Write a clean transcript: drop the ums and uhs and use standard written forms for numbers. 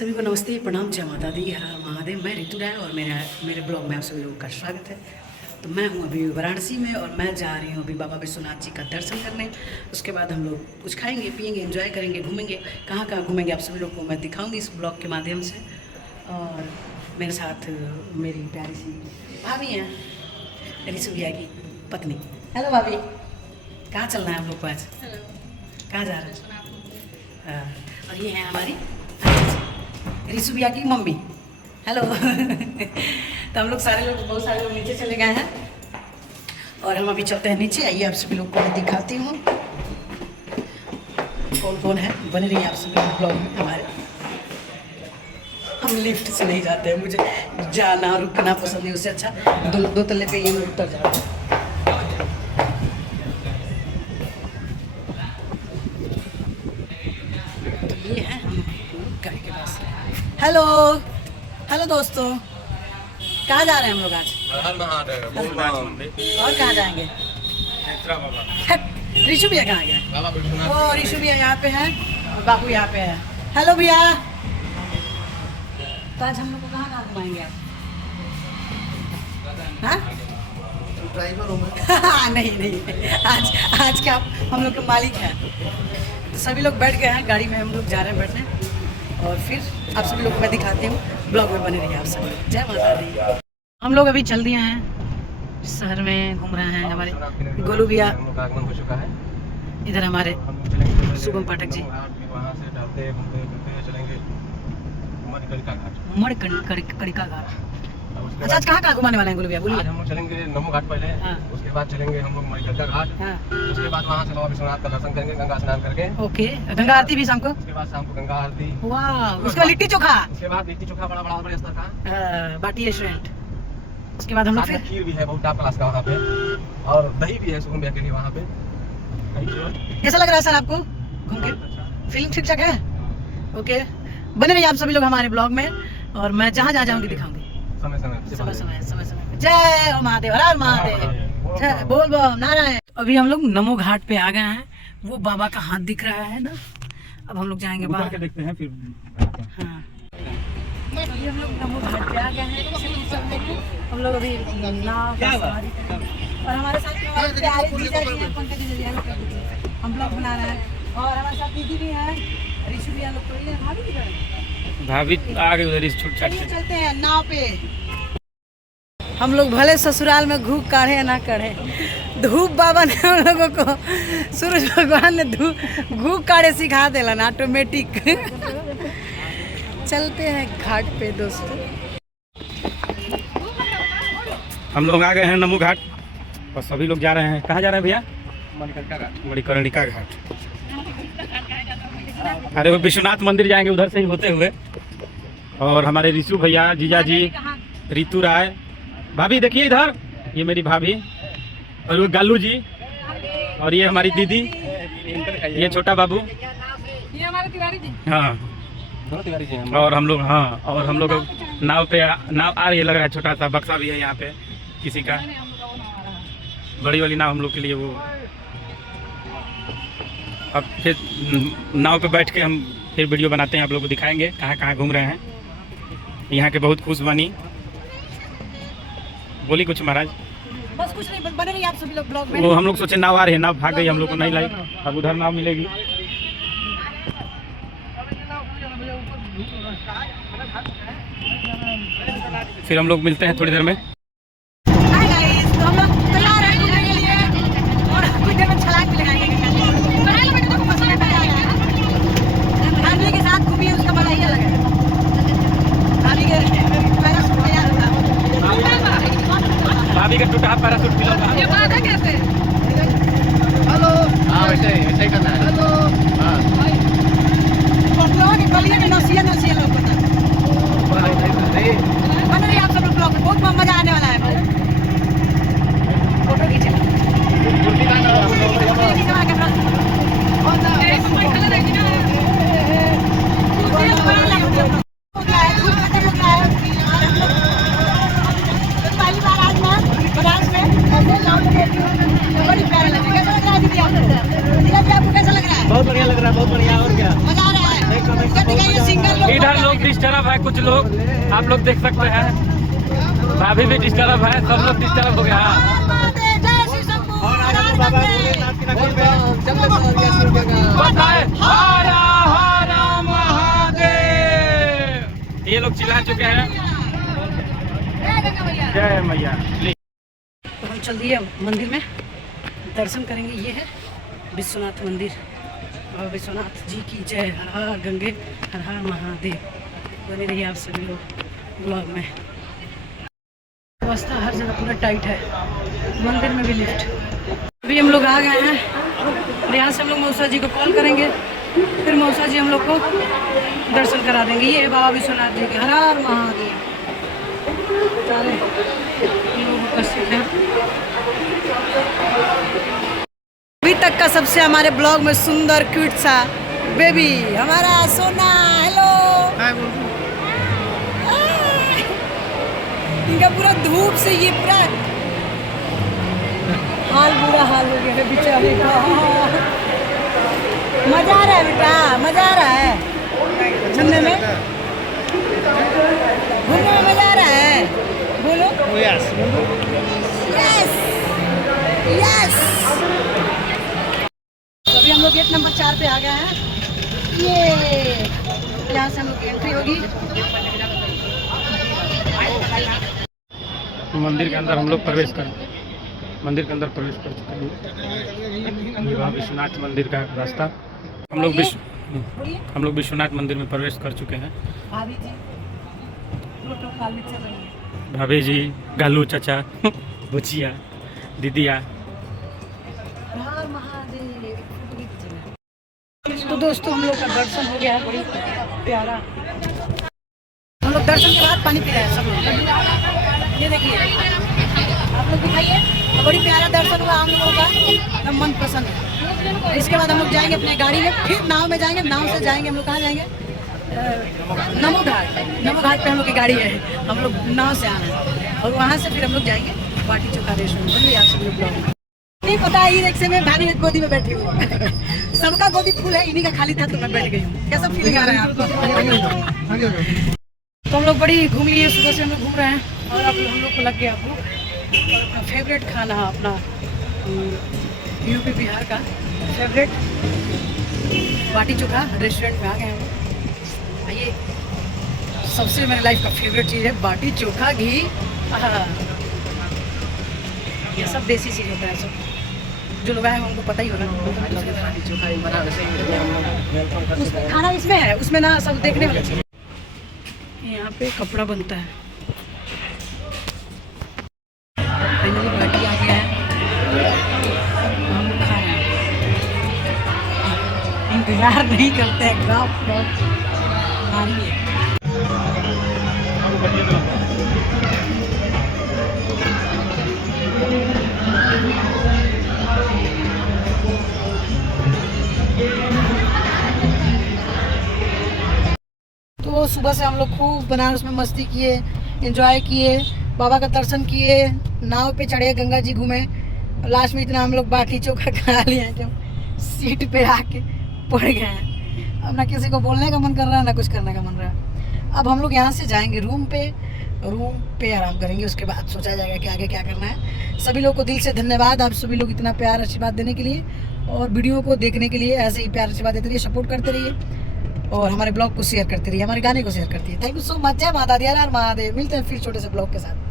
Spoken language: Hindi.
सभी को नमस्ते, प्रणाम, जय माता दी, हर हर महादेव। मैं ऋतु राय और मेरे ब्लॉग में आप सभी लोगों का स्वागत है। तो मैं हूँ अभी वाराणसी में और मैं जा रही हूँ अभी बाबा विश्वनाथ जी का दर्शन करने। उसके बाद हम लोग कुछ खाएंगे पिएंगे, एंजॉय करेंगे, घूमेंगे। कहाँ कहाँ घूमेंगे आप सभी लोग को मैं दिखाऊंगी इस ब्लॉग के माध्यम से। और मेरे साथ मेरी प्यारी सी भाभी हैं, ऋषु भैया की पत्नी। हेलो भाभी, कहाँ चलना है हम लोग को आज? कहाँ जा रहे हैं? हाँ, और ये है हमारी ऋषु भैया की मम्मी। हेलो। तो हम लोग बहुत सारे लोग नीचे चले गए हैं और हम अभी चलते हैं नीचे। आइए आप सभी लोग को मैं दिखाती हूँ कौन कौन है। बने रहिए आप सभी लोग ब्लॉग में हमारे। हम लिफ्ट से नहीं जाते हैं, मुझे जाना रुकना पसंद नहीं। उससे अच्छा दो तल्ले पे ये उतर जाते हैं। तो ये है हम गाड़ी के पास। हेलो हेलो दोस्तों, कहाँ जा रहे हैं हम लोग आज? और कहाँ जाएंगे? ऋषु भैया कहाँ गया? ओ ऋषु भैया यहाँ पे हैं, बाबू यहाँ पे है। हेलो भैया, तो आज हम लोग को कहाँ घुमाएंगे आप? हाँ? ड्राइवर हूँ मैं। नहीं, आज क्या हम लोग के मालिक हैं। तो सभी लोग बैठ गए हैं गाड़ी में, हम लोग जा रहे हैं बैठने। और फिर आप सभी लोग को मैं दिखाती हूँ, ब्लॉग में बने रहिए आप सब। जय माता दी। हम लोग अभी चल दिए हैं, शहर में घूम रहे हैं। हमारे गोलू भैया आगमन हो चुका है। इधर हमारे शुभम पाठक जी वहाँ से चलेंगे मणिकर्णिका घाट। अच्छा, आज कहाँ घुमाने वाले हैं गोलू भैया? बोलिए। हम लोग चलेंगे नमो घाट पहले। हाँ। उसके बाद चलेंगे हम लोग मणिकर्णिका घाट। हाँ। उसके बाद वहाँ से बाबा विश्वनाथ का दर्शन करेंगे, गंगा स्नान करके। ओके, गंगा आरती भी शाम को। उसके बाद शाम को गंगा आरती। वाह, उसके बाद लिट्टी चोखा। उसके बाद लिट्टी चोखा बड़े स्तर का बाटी रेस्टोरेंट। उसके बाद हम लोग फिर खीर भी है बहुत टॉप क्लास का वहाँ पे, और दही भी है शुभम भैया के लिए वहाँ पे। कैसा लग रहा है सर आपको घूम के? फीलिंग ठीक ठाक है? ओके, बने रहिए आप सभी लोग हमारे ब्लॉग में और मैं जहाँ जाऊँगी दिखाऊंगी समय। जय हो महादेव, हर हर महादेव, जय बोल नारायण। अभी हम लोग नमो घाट पे आ गए हैं। वो बाबा का हाथ दिख रहा है ना। अब हम लोग जाएंगे बाहर, देखते हैं फिर। हाँ, अभी हम लोग नमो घाट पे आ गए हैं। हम लोग अभी नाव का सवारी करेंगे और हमारे साथ में हमारे प्यारे जीजा जी हैं, पंकज जीजा जी। हम ब्लॉग बना रहे हैं और हमारे साथ दीदी भी है, ऋषु भी। लोग तो ये भाभी भी है, भाभी आगे उधर इस छूट चलते हैं नाव पे। हम लोग भले ससुराल में घूक काढ़े या ना काढ़े, धूप बाबा ने हम लोगों को, सूरज भगवान ने घूक काढ़े सिखा देलन ऑटोमेटिक। चलते हैं घाट पे दोस्तों। हम लोग आ गए हैं नमो घाट और सभी लोग जा रहे हैं। कहाँ जा रहे हैं भैया? मणिकर्णिका घाट। अरे वो विश्वनाथ मंदिर जाएंगे उधर से ही होते हुए। और हमारे ऋषु भैया, जीजा जी, ऋतु राय, भाभी देखिए इधर, ये मेरी भाभी, और वो गालू जी, और ये हमारी दीदी, ये छोटा बाबू, ये हमारे तिवारी जी। हाँ, और हम लोग, हाँ, और हम लोग नाव आ रही है, लग रहा है छोटा सा बक्सा भी है यहाँ पे किसी का। बड़ी वाली नाव हम लोग के लिए वो। अब फिर नाव पे बैठ के हम फिर वीडियो बनाते हैं, आप लोग को दिखाएंगे कहाँ कहाँ घूम रहे हैं। यहाँ के बहुत खुश बनी। बोली कुछ महाराज? बस कुछ नहीं, बने रहिए आप सभी लोग ब्लॉग में। वो हम लोग सोचे नाव आ रही है, नाव भाग गई, हम लोग को नहीं लाई। अब उधर नाव मिलेगी। फिर हम लोग मिलते हैं थोड़ी देर में। हाय गाइस, तो हम लोग तैयार हैं घूमने के लिए और कुछ देर में छलांग भी लगाएंगे। फैमिली के साथ घूमिए, उसका मजा ही अलग है। भाभी का टूटा पैराशूट मिला था। ये बात है कैसे? हेलो, हाँ, वैसे ही करना है। हेलो, हाँ, के गलिए में नसिया लोग बता। बने रहिए आप सब लोग ब्लॉग में, बहुत मजा आने वाला है। डिस्टर्ब है कुछ लोग, आप लोग देख सकते हैं। भाभी भी डिस्टर्ब है, सब लोग डिस्टर्ब हो गया। बताए हर हर महादेव, ये लोग चिल्ला चुके हैं। जय मैया। तो हम चल दिए मंदिर में, दर्शन करेंगे। ये है विश्वनाथ मंदिर और विश्वनाथ जी की जय। हर हर गंगे, हर हर महादेव। बने रहिए आप सभी लोग ब्लॉग में। व्यवस्था हर जगह पूरा टाइट है, मंदिर में भी लिफ्ट। अभी हम लोग आ गए हैं और यहाँ से हम लोग मौसा जी को कॉल करेंगे, फिर मौसा जी हम लोग को दर्शन करा देंगे। ये है बाबा विश्वनाथ जी के। हर हर महादेव। सारे लोग उपस्थित हैं। अभी तक का सबसे हमारे ब्लॉग में सुंदर क्यूट सा बेबी हमारा सोना। हेलो। इनका पूरा धूप से ये पूरा हाल बुरा हाल हो गया है बेचारे का। मजा आ रहा है बेटा, मजा आ रहा है घूमने में, घूमने में मजा आ रहा है। बोलो यस यस यस। अभी हम लोग गेट नंबर 4 पे आ गए हैं। ये यहाँ से हम लोग की एंट्री होगी। मंदिर के अंदर हम लोग प्रवेश कर चुके हैं। विश्वनाथ मंदिर का रास्ता हम लोग विश्वनाथ मंदिर में प्रवेश कर चुके हैं। भाभी जी फोटो खाली चल रही है। भाभी जी, गालू चाचा, बुचिया, दीदिया। तो दोस्तों हम लोग का दर्शन हो गया है, बड़ी प्यारा। हम लोग दर्शन के बाद पानी पी रहे हैं सब लोग। ये देखिए, आप लोग दिखाइए। बड़ी प्यारा दर्शन हुआ हम लोगों का, एकदम मन प्रसन्न है। इसके बाद हम लोग जाएंगे अपने गाड़ी में, फिर नाव में जाएंगे। नाव से जाएंगे हम लोग, कहाँ जाएंगे? नमो घाट। नमो घाट पे हम लोग की गाड़ी है, हम लोग नाव से आना है और वहाँ से फिर हम लोग जाएंगे बाटी चोखा रेस्टोरेंट। बोलिए आप सब लोग ब्लॉग नहीं पता है। रिक्शे में भाभी गोदी में बैठी हूँ। सबका गोदी फुल है, इन्हीं का खाली था तो मैं बैठ गई हूँ। कैसा फीलिंग आ रहा है आपको? तो हम लोग बड़ी घूम लिए, सुबह से हम लोग घूम रहे हैं और अब हम लोग को लग गया भूख। और अपना फेवरेट खाना, अपना यूपी बिहार का फेवरेट बाटी चोखा रेस्टोरेंट में आ गए हैं। ये सबसे मेरी लाइफ का फेवरेट चीज़ है, बाटी चोखा, घी। ये सब देसी चीज़ होता है। सब जो लोग आए हैं उनको पता ही होगा। खाना इसमें है, उसमें ना सब देखने वाली चीज़। यहाँ पे कपड़ा बनता है। फाइनली बाटी आ गया है, हम लोग खा रहे हैं। इंतजार नहीं करते हैं, ग्राफ भारी है। तो सुबह से हम लोग खूब बनारस में मस्ती किए, एंजॉय किए, बाबा का दर्शन किए, नाव पे चढ़े, गंगा जी घूमे। लास्ट में इतना हम लोग बाटी चोखा खा लिए हैं कि हम सीट पे आके पड़ गए हैं। अब ना किसी को बोलने का मन कर रहा है, ना कुछ करने का मन रहा है। अब हम लोग यहाँ से जाएंगे रूम पे आराम करेंगे। उसके बाद सोचा जाएगा कि आगे क्या करना है। सभी लोग को दिल से धन्यवाद, आप सभी लोग इतना प्यार आशीर्वाद देने के लिए और वीडियो को देखने के लिए। ऐसे ही प्यार आशीर्वाद देते रहिए, सपोर्ट करते रहिए और हमारे ब्लॉग को शेयर करते रहिए, हमारे गाने को शेयर करते रहिए। Thank you so much. जय माता दी, हर हर महादेव। मिलते हैं फिर छोटे से ब्लॉग के साथ।